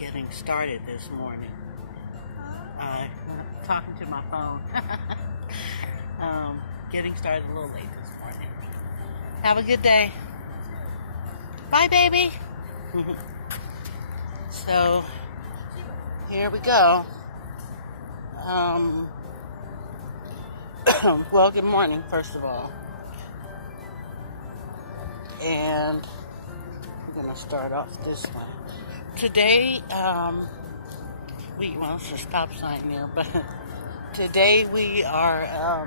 getting started this morning. Talking to my phone. Getting started a little late this morning. Have a good day. Bye, baby. So, here we go. Well, good morning, first of all. And we're going to start off this way. Today, it's a stop sign there, but today we are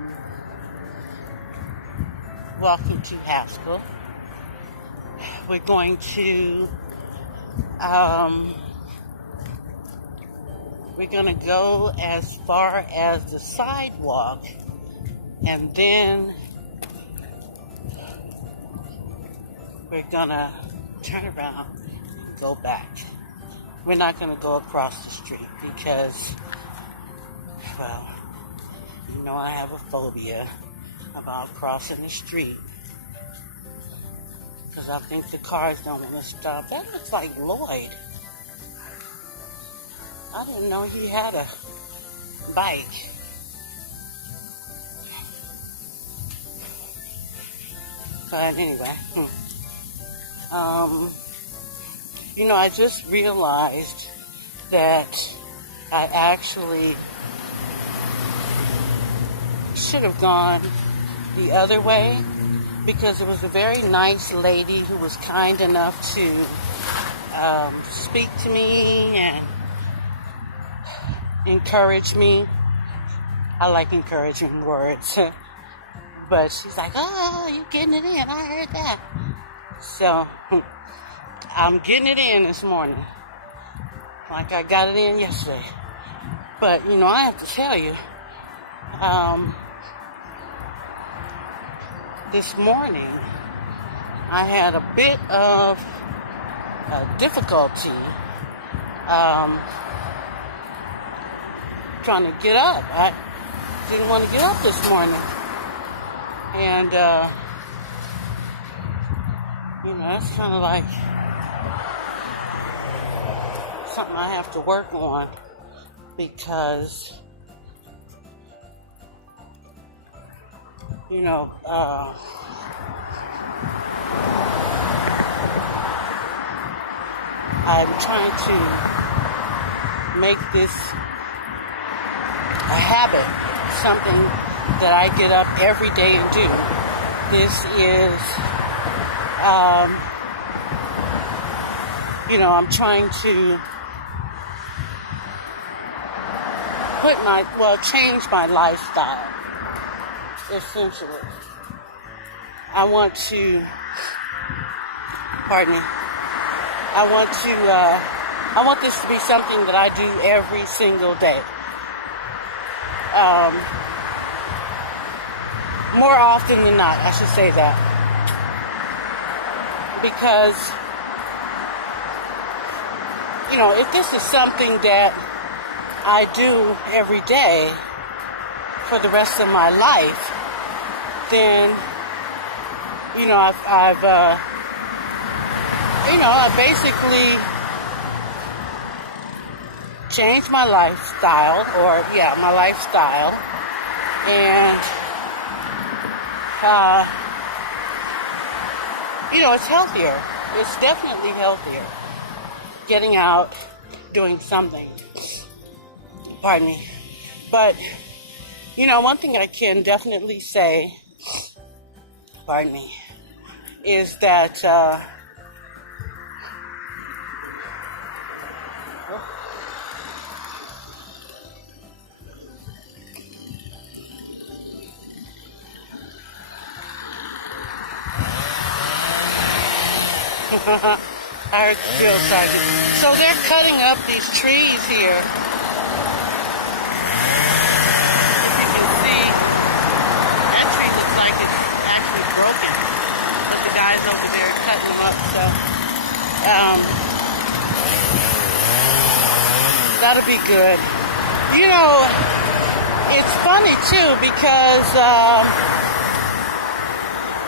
walking to Haskell. We're going to go as far as the sidewalk, and then we're gonna turn around and go back. We're not gonna go across the street because, well, I have a phobia about crossing the street because I think the cars don't want to stop. That looks like Lloyd. I didn't know he had a bike. But anyway, I just realized that I actually should have gone the other way, because it was a very nice lady who was kind enough to speak to me and encourage me. I like encouraging words. But she's like, "Oh, you getting it in. I heard that." So, I'm getting it in this morning. Like I got it in yesterday. But, I have to tell you, this morning, I had a bit of difficulty trying to get up. I didn't want to get up this morning. And, that's kind of like something I have to work on, because, I'm trying to make this a habit, something that I get up every day and do. This is, I'm trying to change my lifestyle, essentially. I want this to be something that I do every single day. More often than not, I should say that. Because, if this is something that I do every day for the rest of my life, then, I basically changed my lifestyle, and, it's healthier. It's definitely healthier. Getting out, doing something. Pardon me. But, one thing I can definitely say, is that, I heard the drill sergeant. So they're cutting up these trees here. As you can see, that tree looks like it's actually broken. But the guys over there are cutting them up, so that'll be good. It's funny too, because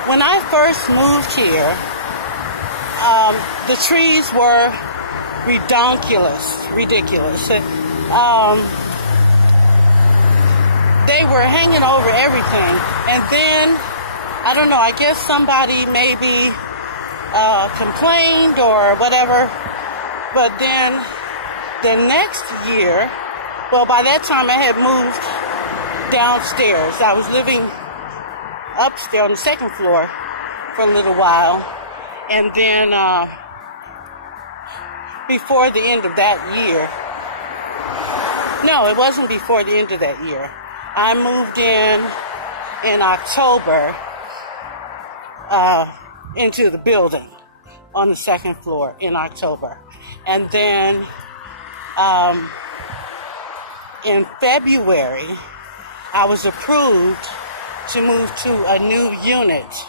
when I first moved here, the trees were ridiculous. They were hanging over everything, and then I don't know. I guess somebody maybe complained or whatever. But then the next year, well, by that time I had moved downstairs. I was living upstairs on the second floor for a little while, and then before the end of that year, no, it wasn't before the end of that year. I moved in October into the building on the second floor in October. And then in February, I was approved to move to a new unit,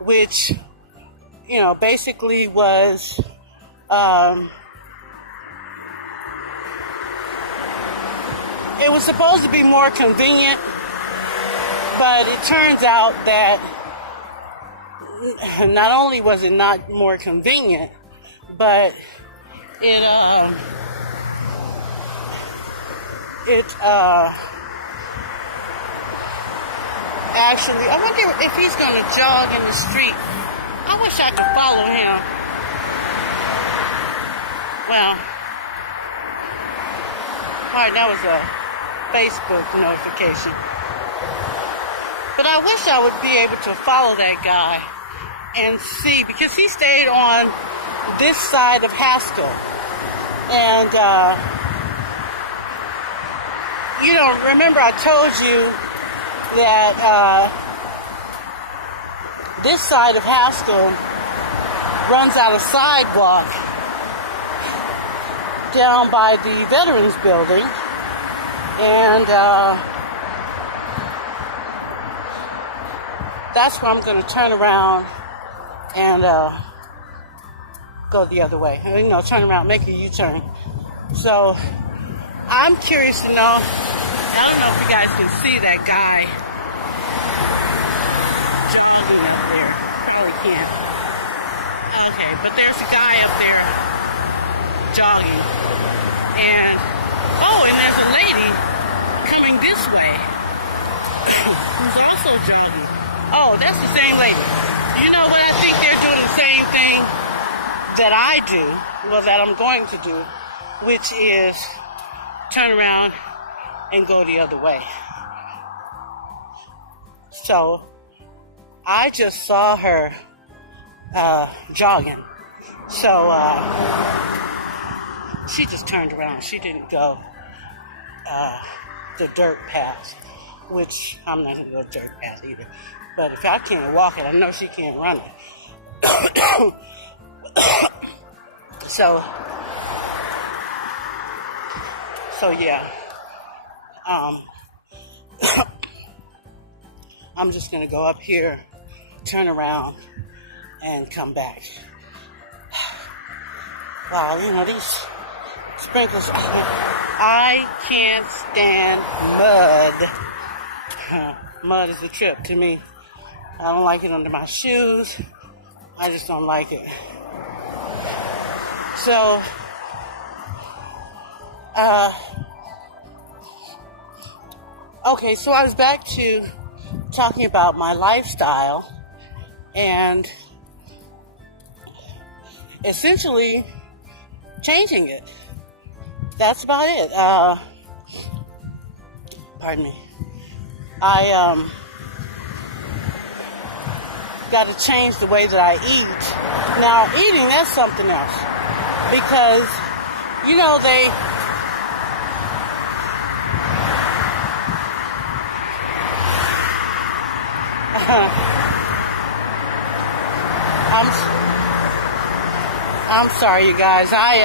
which, you know, basically was it was supposed to be more convenient, but it turns out that not only was it not more convenient, but it actually, I wonder if he's going to jog in the street. I wish I could follow him. Well, alright, that was a Facebook notification. But I wish I would be able to follow that guy and see, because he stayed on this side of Haskell. And, you know, remember I told you that this side of Haskell runs out of sidewalk down by the Veterans Building. And that's where I'm going to turn around and go the other way. You know, turn around, make a U-turn. So I'm curious to know, I don't know if you guys can see that guy jogging up there. Probably can't. Okay, but there's a guy up there jogging. And, oh, and there's a lady coming this way who's also jogging. Oh, that's the same lady. You know what? I think they're doing the same thing that I do, well, that I'm going to do, which is turn around and go the other way. So I just saw her jogging. So she just turned around. She didn't go the dirt path, which I'm not going to go dirt path either. But if I can't walk it, I know she can't run it. So yeah. I'm just going to go up here, turn around, and come back. Wow, you know, these sprinkles, I can't stand mud. Mud is a trip to me. I don't like it under my shoes. I just don't like it. So, okay, so I was back to talking about my lifestyle and essentially changing it. That's about it. Pardon me. I got to change the way that I eat. Now, eating, that's something else. Because, you know, I'm sorry, you guys. I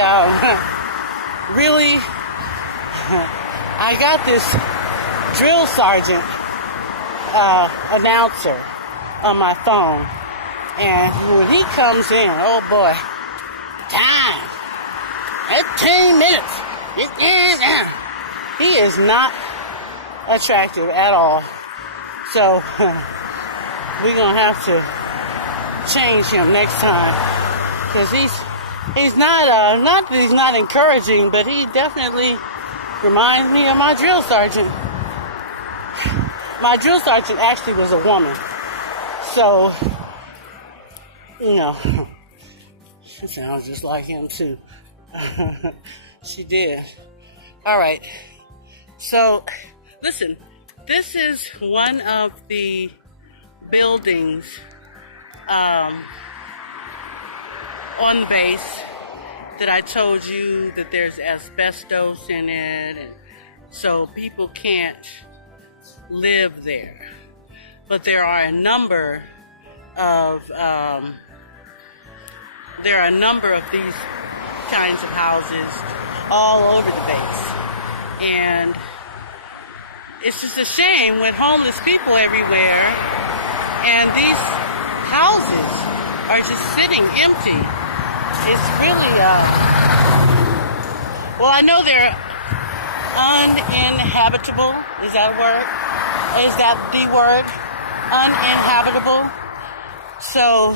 got this drill sergeant announcer on my phone, and when he comes in, oh boy, time, 15 minutes. He is not attractive at all. So we're gonna have to change him next time, because He's not that he's not encouraging, but he definitely reminds me of my drill sergeant. My drill sergeant actually was a woman. So, you know, she sounds just like him too. She did. All right. So, listen, this is one of the buildings on the base that I told you that there's asbestos in it, and so people can't live there. But there are a number of these kinds of houses all over the base, and it's just a shame with homeless people everywhere, and these houses are just sitting empty. It's really, well, I know they're uninhabitable. Is that a word? Is that the word? Uninhabitable. So,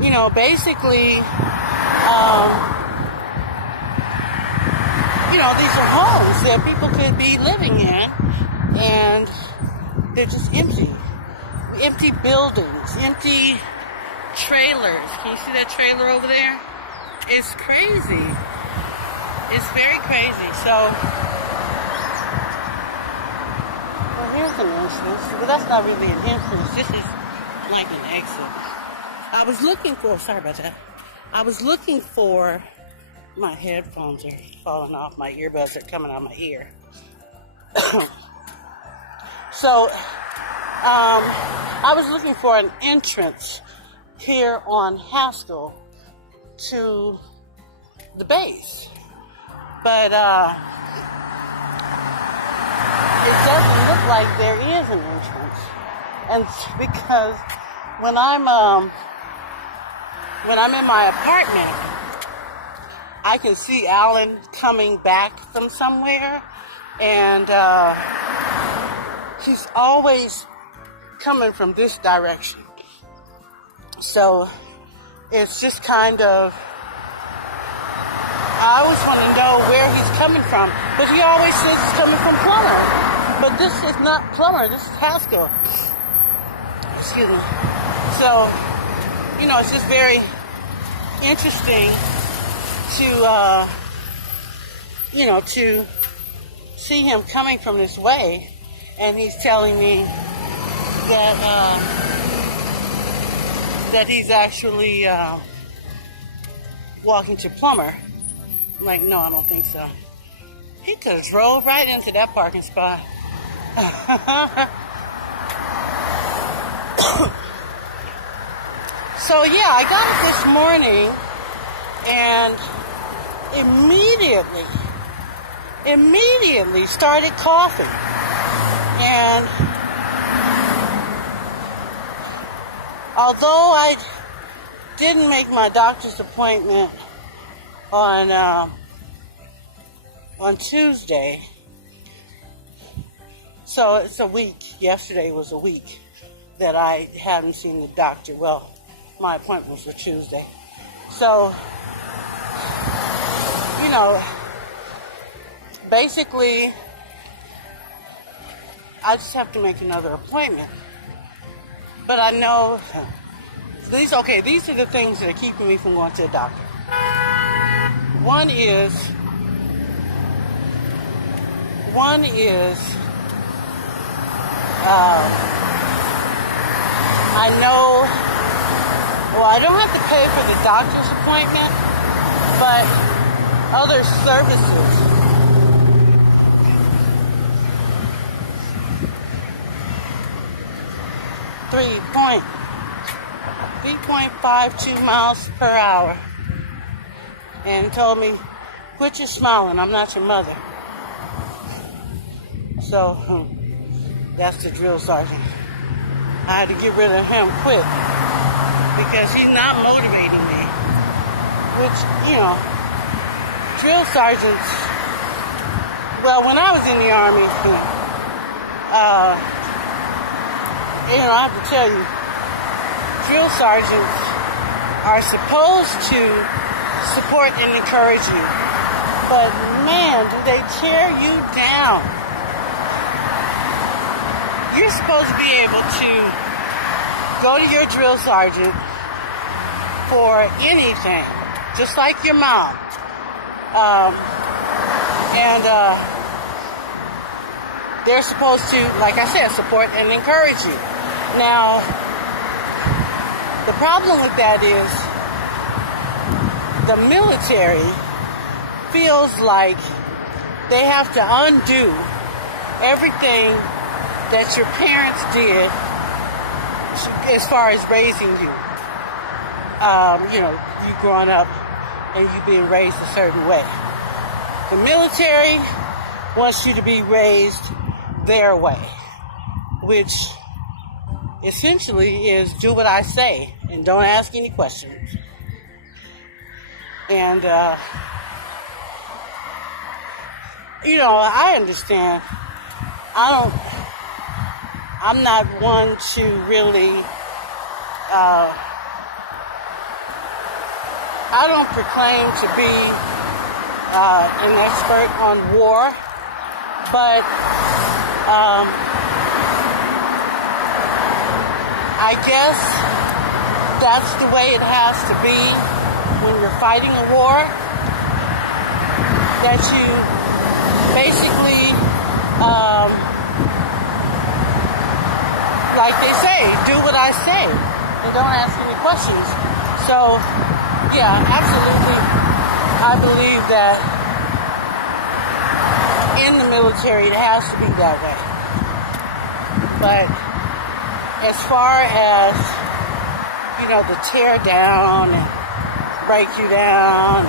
you know, basically, you know, these are homes that people could be living in, and they're just empty. Empty buildings, empty trailers. Can you see that trailer over there? It's crazy. It's very crazy. So, well, here's an entrance, but that's not really an entrance. This is like an exit. I was looking for, sorry about that. I was looking for, my headphones are falling off. My earbuds are coming out of my ear. So, I was looking for an entrance here on Haskell to the base, but it doesn't look like there is an entrance, and because when I'm in my apartment, I can see Alan coming back from somewhere, and he's always coming from this direction. So it's just kind of, I always want to know where he's coming from, but he always says he's coming from Plummer. But this is not Plummer, this is Haskell. Excuse me. So, you know, it's just very interesting to, you know, to see him coming from this way, and he's telling me that, that he's actually walking to Plummer. I'm like, no, I don't think so. He could have drove right into that parking spot. So yeah, I got it this morning, and immediately started coughing. And although I didn't make my doctor's appointment on Tuesday, so it's a week. Yesterday was a week that I hadn't seen the doctor. Well, my appointment was for Tuesday. So, you know, basically, I just have to make another appointment. But I know these are the things that are keeping me from going to the doctor. One is I know, well, I don't have to pay for the doctor's appointment, but other services. .52 miles per hour, and told me, quit your smiling, I'm not your mother. So that's the drill sergeant. I had to get rid of him quick because he's not motivating me, which, you know, drill sergeants, well, when I was in the Army, you know, I have to tell you, drill sergeants are supposed to support and encourage you. But man, do they tear you down. You're supposed to be able to go to your drill sergeant for anything, just like your mom. They're supposed to, like I said, support and encourage you. Now, the problem with that is the military feels like they have to undo everything that your parents did as far as raising you. You growing up and you being raised a certain way. The military wants you to be raised their way, which essentially is do what I say and don't ask any questions. And, I understand. I'm not one to really, I don't proclaim to be an expert on war, but I guess that's the way it has to be when you're fighting a war, that you basically, like they say, do what I say and don't ask any questions. So, yeah, absolutely, I believe that in the military it has to be that way. But as far as, the tear down and break you down,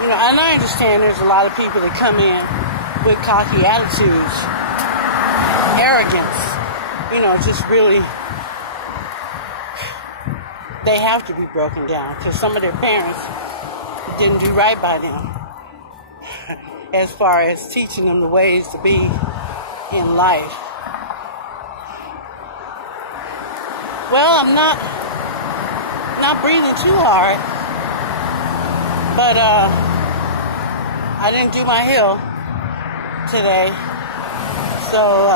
and I understand there's a lot of people that come in with cocky attitudes, arrogance, just really, they have to be broken down because some of their parents didn't do right by them as far as teaching them the ways to be in life. Well, I'm not breathing too hard, but I didn't do my hill today, so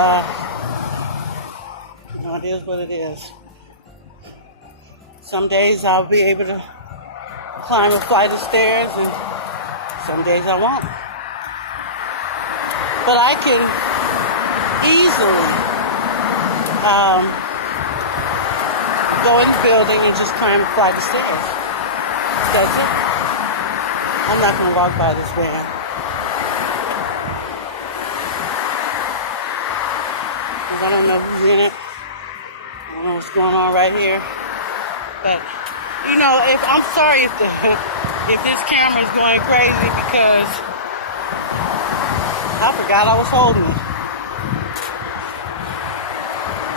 it is what it is. Some days I'll be able to climb a flight of stairs, and some days I won't. But I can easily go in the building and just climb a flight of stairs. That's it. I'm not going to walk by this van. Because I don't know who's in it. I don't know what's going on right here. But, I'm sorry if this camera's going crazy because I forgot I was holding it.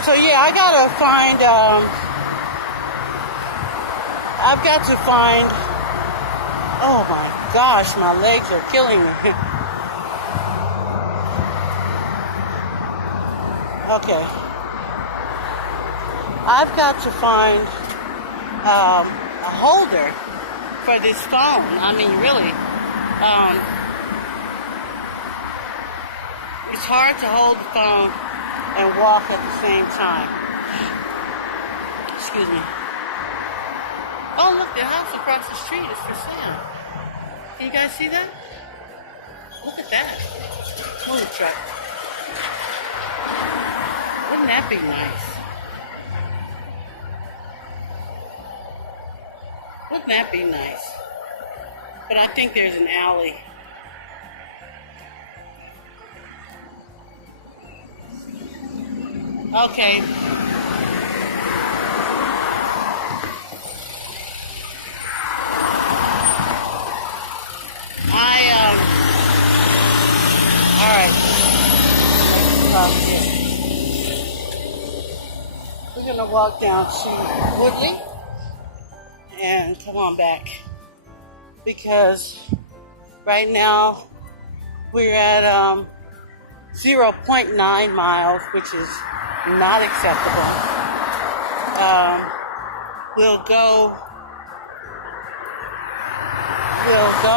So yeah, I've got to find, oh my gosh, my legs are killing me. Okay. I've got to find a holder for this phone. I mean, really. It's hard to hold the phone and walk at the same time. Excuse me. Oh, look, the house across the street is for sale. Can you guys see that? Look at that. Move truck. Wouldn't that be nice? Wouldn't that be nice? But I think there's an alley. Okay. Alright. We're gonna walk down to Woodley and come on back, because right now we're at 0.9 miles, which is not acceptable. We'll go will go,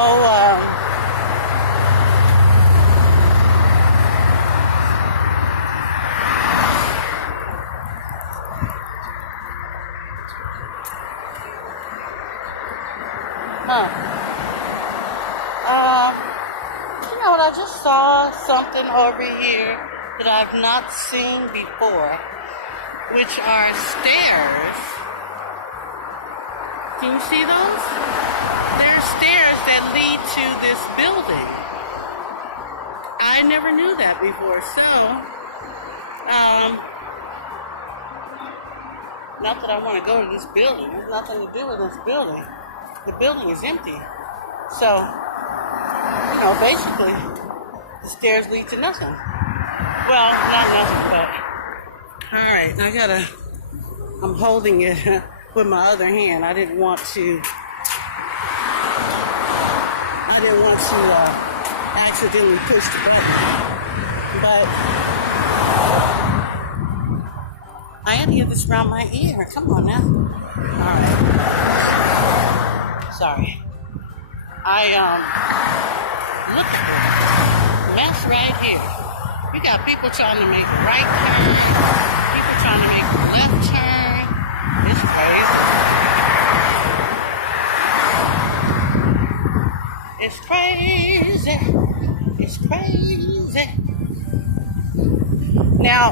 you know what, I just saw something over here that I've not seen before, which are stairs. Can you see those? They're stairs that lead to this building. I never knew that before, so, not that I want to go to this building. There's nothing to do with this building. The building is empty. So, you know, basically, the stairs lead to nothing. Well, not nothing, but, alright, I'm holding it with my other hand. I didn't want to accidentally push the button. But, I had to get this around my ear. Come on now. Alright. Sorry. Look at this mess right here. You got people trying to make a right turn, people trying to make a left turn. It's crazy. It's crazy. It's crazy. Now,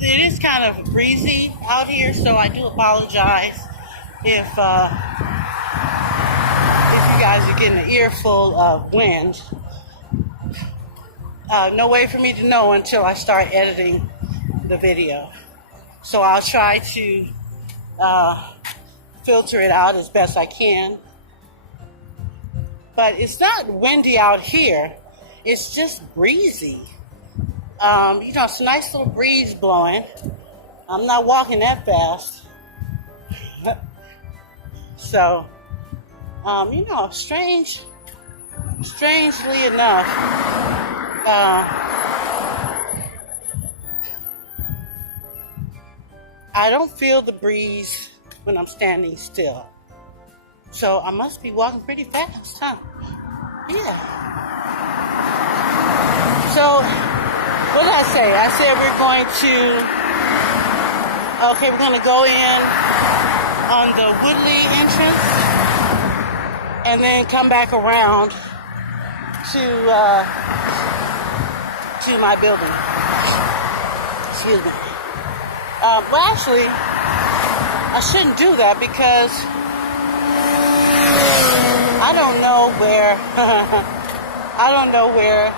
it is kind of breezy out here, so I do apologize if you guys are getting an earful of wind. No way for me to know until I start editing the video. So I'll try to filter it out as best I can. But it's not windy out here. It's just breezy. You know, it's a nice little breeze blowing. I'm not walking that fast. So, you know, strangely enough, I don't feel the breeze when I'm standing still. So I must be walking pretty fast, huh? Yeah. So, what did I say? I said we're going to go in on the Woodley entrance and then come back around to my building. Excuse me. Well, actually, I shouldn't do that because I don't know where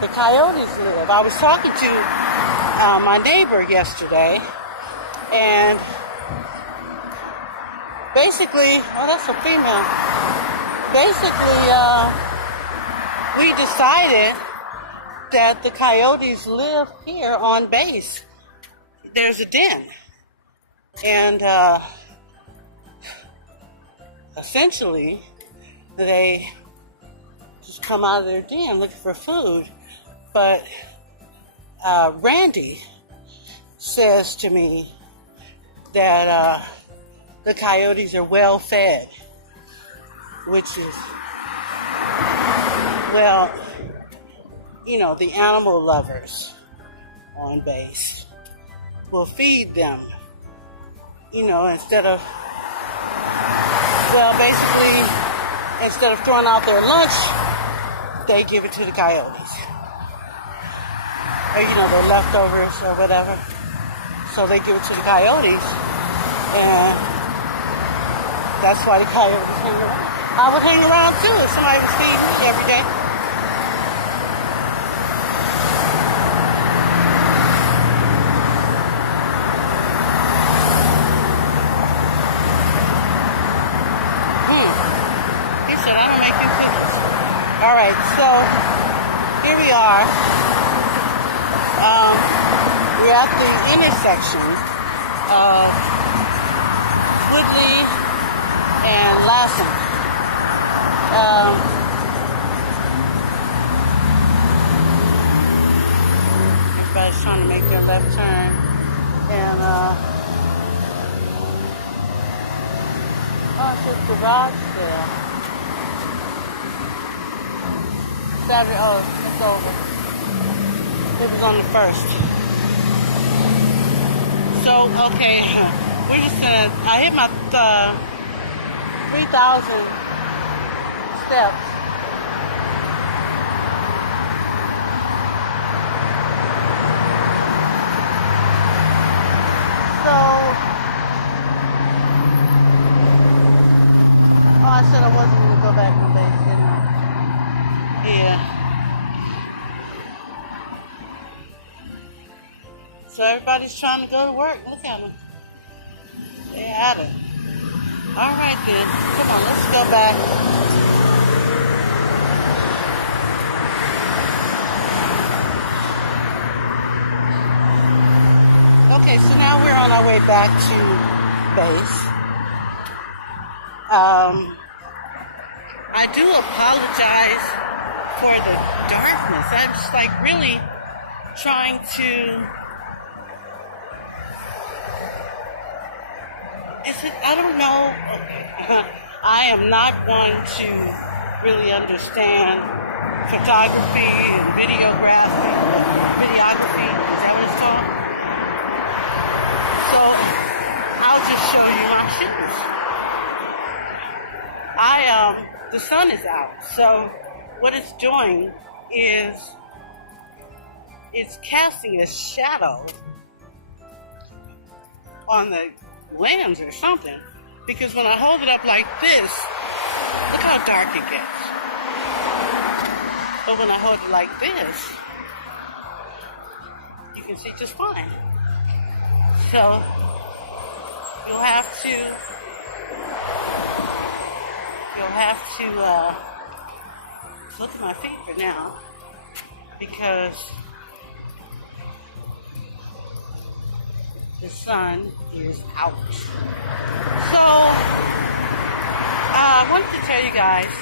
the coyotes live. I was talking to my neighbor yesterday, and basically, that's a female. Basically, we decided that the coyotes live here on base. There's a den, and essentially, they just come out of their den looking for food. But Randy says to me that the coyotes are well fed, which is, well, you know, the animal lovers on base will feed them, you know, instead of throwing out their lunch, they give it to the coyotes. Or, you know, their leftovers or whatever. So they give it to the coyotes, and that's why the coyotes hang around. I would hang around too if somebody was feeding me every day. He said, I'm gonna make you cookies. All right, so here we are. We're at the intersection of Woodley and Lassen. Everybody's trying to make their left turn, and Oh, it says garage sale. Saturday, oh, it's over. It was on the 1st. So, okay, we're just gonna, I hit my 3,000 steps. So, oh, I said I wasn't going to go back to base, didn't I? Yeah. So everybody's trying to go to work. Look at them. They're at it. All right, then. Come on, let's go back. Okay, so now we're on our way back to base. I do apologize for the darkness. I'm just like really trying to. I don't know. I am not one to really understand photography and videography. Videography, is that what it's called? So I'll just show you my shoes. The sun is out, so what it's doing is it's casting a shadow on the lens or something, because when I hold it up like this, look how dark it gets. But when I hold it like this, you can see just fine. So you'll have to look at my feet for now, because the sun is out. So, I wanted to tell you guys,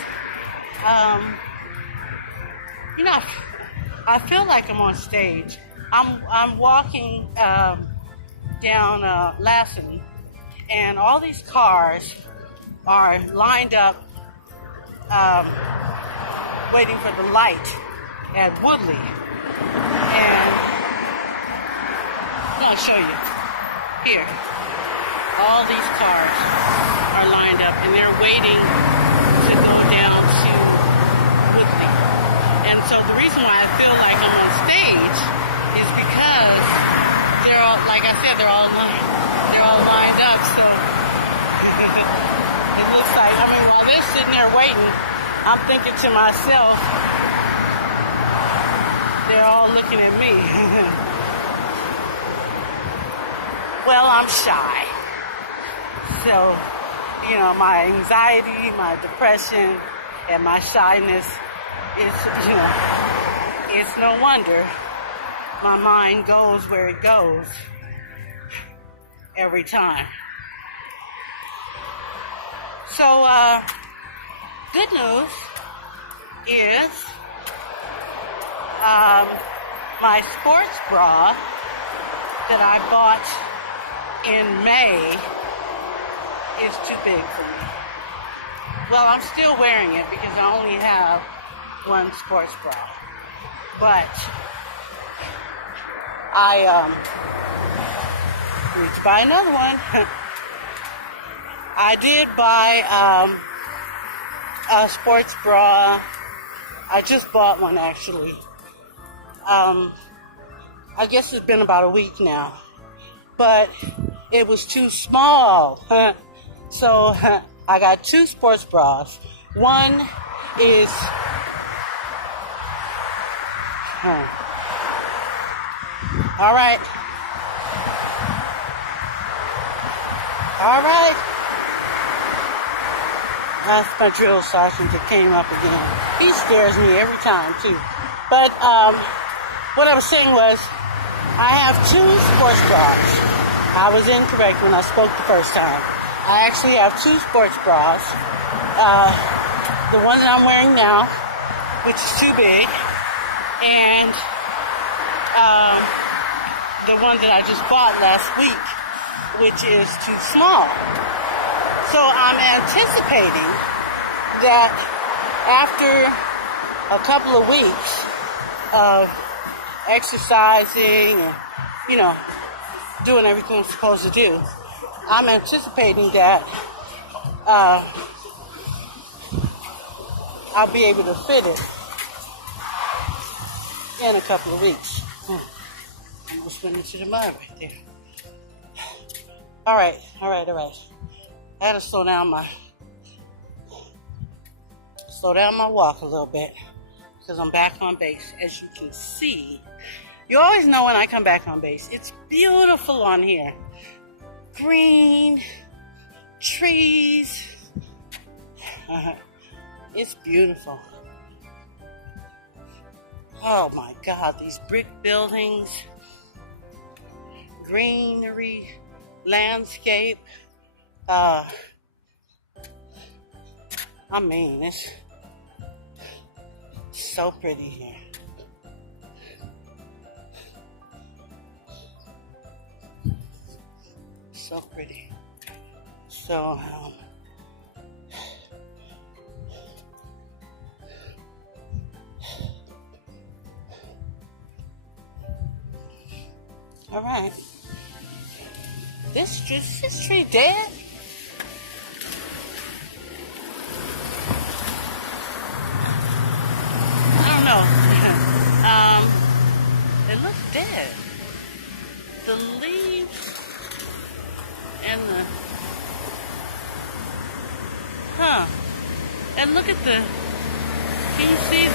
I feel like I'm on stage. I'm walking down Lassen, and all these cars are lined up waiting for the light at Woodley. And I'll show you. Here, all these cars are lined up and they're waiting to go down to Woodley. And so the reason why I feel like I'm on stage is because they're all, like I said, they're all lined up. So it looks like, I mean, while they're sitting there waiting, I'm thinking to myself, they're all looking at me. Well, I'm shy. So, my anxiety, my depression, and my shyness is, it's no wonder my mind goes where it goes every time. So, good news is my sports bra that I bought in May is too big for me. Well, I'm still wearing it because I only have one sports bra. But I need to buy another one. I did buy a sports bra. I just bought one actually. I guess it's been about a week now. But it was too small. So I got two sports bras. One is all right. That's my drill sergeant that came up again. He scares me every time too. But what I was saying was, I have two sports bras. I was incorrect when I spoke the first time. I actually have two sports bras. The one that I'm wearing now, which is too big, and the one that I just bought last week, which is too small. So So I'm anticipating that after a couple of weeks of exercising and, you know, doing everything I'm supposed to do, I'm anticipating that I'll be able to fit it in a couple of weeks. Almost went into the mud right there. All right. I had to slow down my walk a little bit because I'm back on base. As you can see, you always know when I come back on base. It's beautiful on here. Green, trees. It's beautiful. Oh my God, these brick buildings, greenery, landscape. I mean, it's so pretty here. So pretty. So, all right. This tree dead? I don't know. It looks dead. The leaves and and look at can you see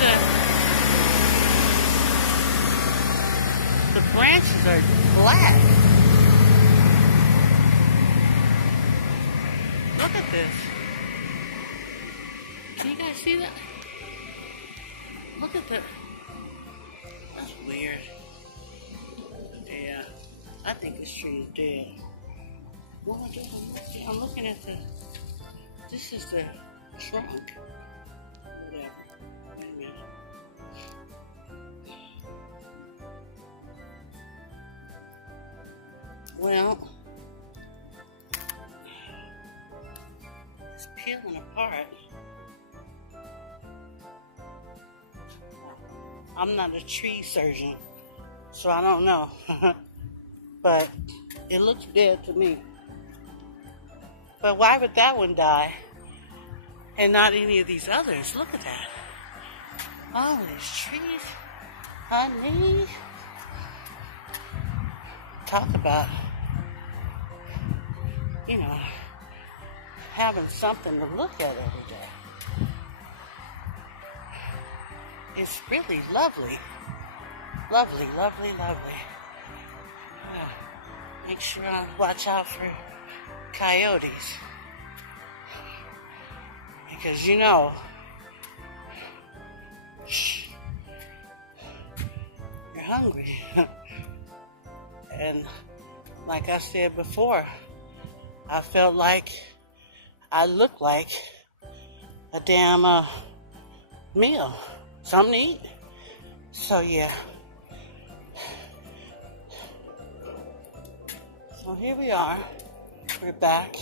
the branches are black. Look at this. Can you guys see that? Look at that. That's weird. Yeah, I think this tree is dead. What am I doing? I'm looking at this is the trunk. Whatever. Wait a minute. Well, it's peeling apart. I'm not a tree surgeon, so I don't know. But it looks dead to me. But why would that one die and not any of these others? Look at that. All these trees. Honey. Talk about, you know, having something to look at every day. It's really lovely. Lovely, lovely, lovely. Make sure I watch out for coyotes. Because, you know, you're hungry. And like I said before, I felt like I looked like a damn meal. Something to eat. So yeah. So here we are. We're back.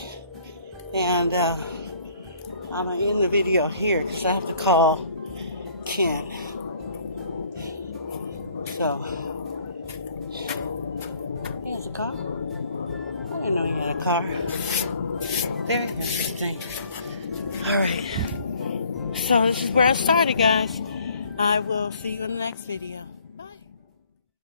And I'm going to end the video here because I have to call Ken. So, he has a car? I didn't know he had a car. There he has this thing. Alright. So this is where I started, guys. I will see you in the next video.